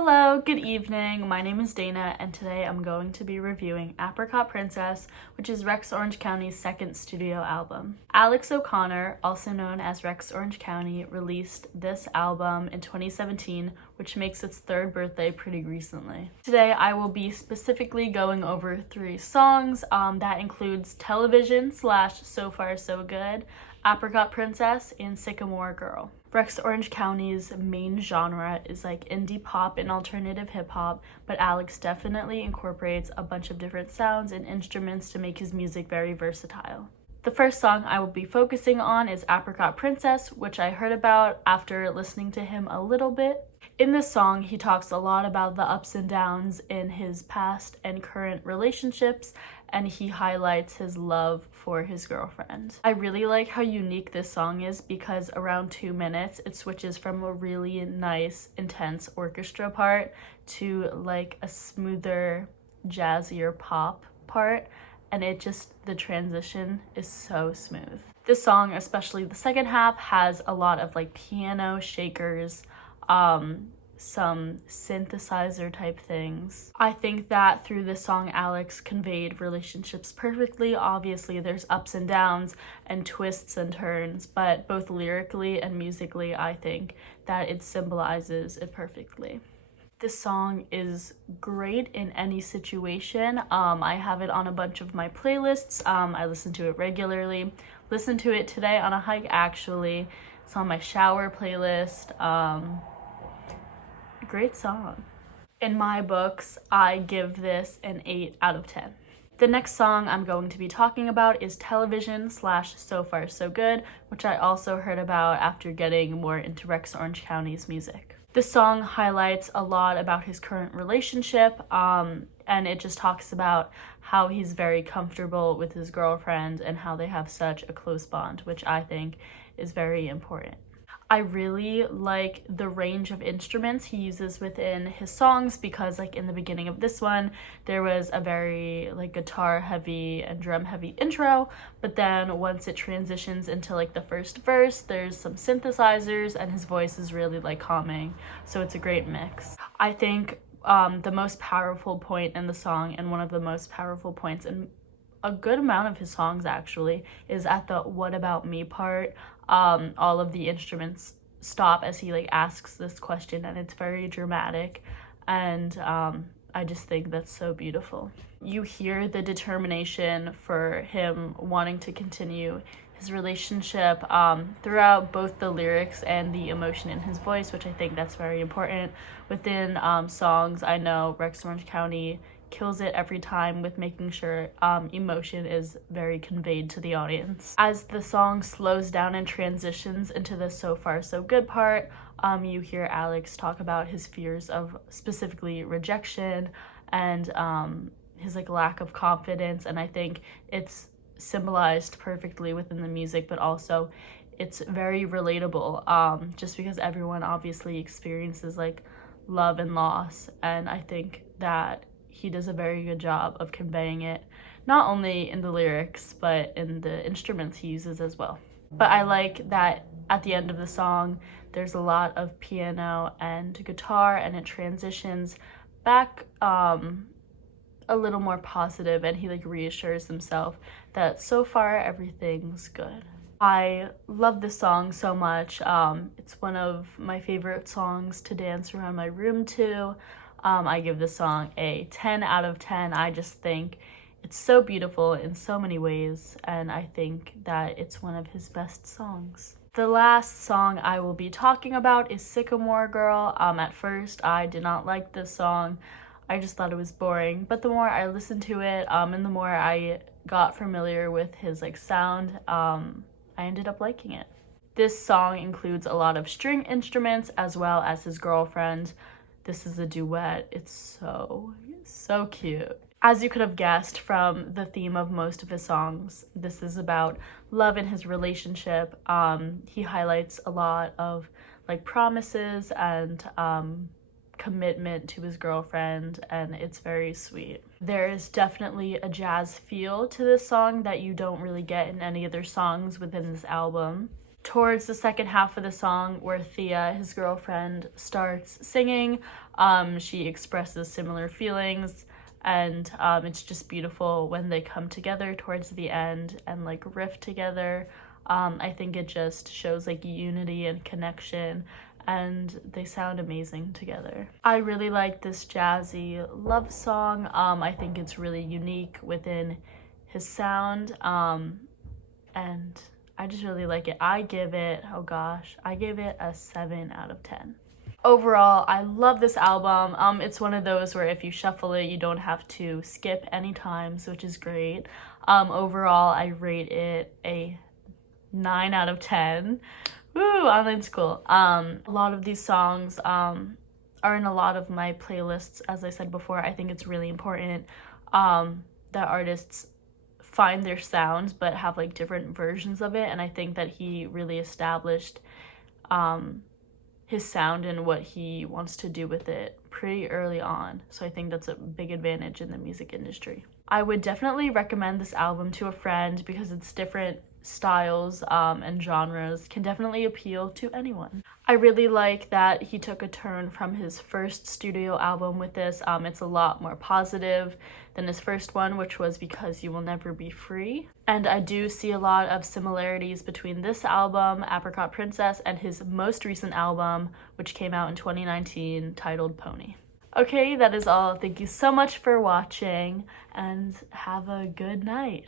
Hello, good evening. My name is Dana, and today I'm going to be reviewing Apricot Princess, which is Rex Orange County's second studio album. Alex O'Connor, also known as Rex Orange County, released this album in 2017, which makes its third birthday pretty recently. Today I will be specifically going over 3 songs. That includes Television / So Far So Good, Apricot Princess, and Sycamore Girl. Rex Orange County's main genre is like indie pop and alternative hip hop, but Alex definitely incorporates a bunch of different sounds and instruments to make his music very versatile. The first song I will be focusing on is Apricot Princess, which I heard about after listening to him a little bit. In this song, he talks a lot about the ups and downs in his past and current relationships, and he highlights his love for his girlfriend. I really like how unique this song is because around 2 minutes, it switches from a really nice, intense orchestra part to like a smoother, jazzier pop part, and the transition is so smooth. This song, especially the second half, has a lot of like piano shakers, some synthesizer type things. I think that through this song, Alex conveyed relationships perfectly. Obviously, there's ups and downs and twists and turns, but both lyrically and musically, I think that it symbolizes it perfectly. This song is great in any situation. I have it on a bunch of my playlists. I listen to it regularly. Listen to it today on a hike, actually. It's on my shower playlist. Great song. In my books, I give this an 8 out of 10. The next song I'm going to be talking about is Television / So Far So Good, which I also heard about after getting more into Rex Orange County's music. This song highlights a lot about his current relationship, and it just talks about how he's very comfortable with his girlfriend and how they have such a close bond, which I think is very important. I really like the range of instruments he uses within his songs because like in the beginning of this one, there was a very like guitar heavy and drum heavy intro, but then once it transitions into like the first verse, there's some synthesizers and his voice is really like calming. So it's a great mix. I think the most powerful point in the song, and one of the most powerful points in a good amount of his songs actually, is at the "what about me" part. All of the instruments stop as he like asks this question, and it's very dramatic, and I just think that's so beautiful. You hear the determination for him wanting to continue his relationship throughout both the lyrics and the emotion in his voice, which I think that's very important. Within songs, I know Rex Orange County kills it every time with making sure emotion is very conveyed to the audience. As the song slows down and transitions into the So Far So Good part, you hear Alex talk about his fears of specifically rejection and his like lack of confidence, and I think it's symbolized perfectly within the music, but also it's very relatable just because everyone obviously experiences like love and loss, and I think that he does a very good job of conveying it, not only in the lyrics, but in the instruments he uses as well. But I like that at the end of the song, there's a lot of piano and guitar, and it transitions back a little more positive, and he like reassures himself that so far everything's good. I love this song so much. It's one of my favorite songs to dance around my room to. I give this song a 10 out of 10. I just think it's so beautiful in so many ways, and I think that it's one of his best songs. The last song I will be talking about is Sycamore Girl. At first, I did not like this song. I just thought it was boring, but the more I listened to it, and the more I got familiar with his like sound, I ended up liking it. This song includes a lot of string instruments as well as his girlfriend. This is a duet. It's so cute. As you could have guessed from the theme of most of his songs, this is about love in his relationship. He highlights a lot of like promises and commitment to his girlfriend, and it's very sweet. There is definitely a jazz feel to this song that you don't really get in any other songs within this album. Towards the second half of the song, where Thea, his girlfriend, starts singing, she expresses similar feelings, and it's just beautiful when they come together towards the end and like riff together. I think it just shows like unity and connection, and they sound amazing together. I really like this jazzy love song. I think it's really unique within his sound, and I just really like it. I give it a 7 out of 10. Overall, I love this album. It's one of those where if you shuffle it, you don't have to skip any times, which is great. Overall, I rate it a 9 out of 10. Woo, online school. A lot of these songs are in a lot of my playlists. As I said before, I think it's really important that artists find their sounds but have like different versions of it, and I think that he really established his sound and what he wants to do with it pretty early on, so I think that's a big advantage in the music industry. I would definitely recommend this album to a friend because it's different styles and genres can definitely appeal to anyone. I really like that he took a turn from his first studio album with this. It's a lot more positive than his first one, which was Because You Will Never Be Free. And I do see a lot of similarities between this album, Apricot Princess, and his most recent album, which came out in 2019, titled Pony. Okay, that is all. Thank you so much for watching, and have a good night.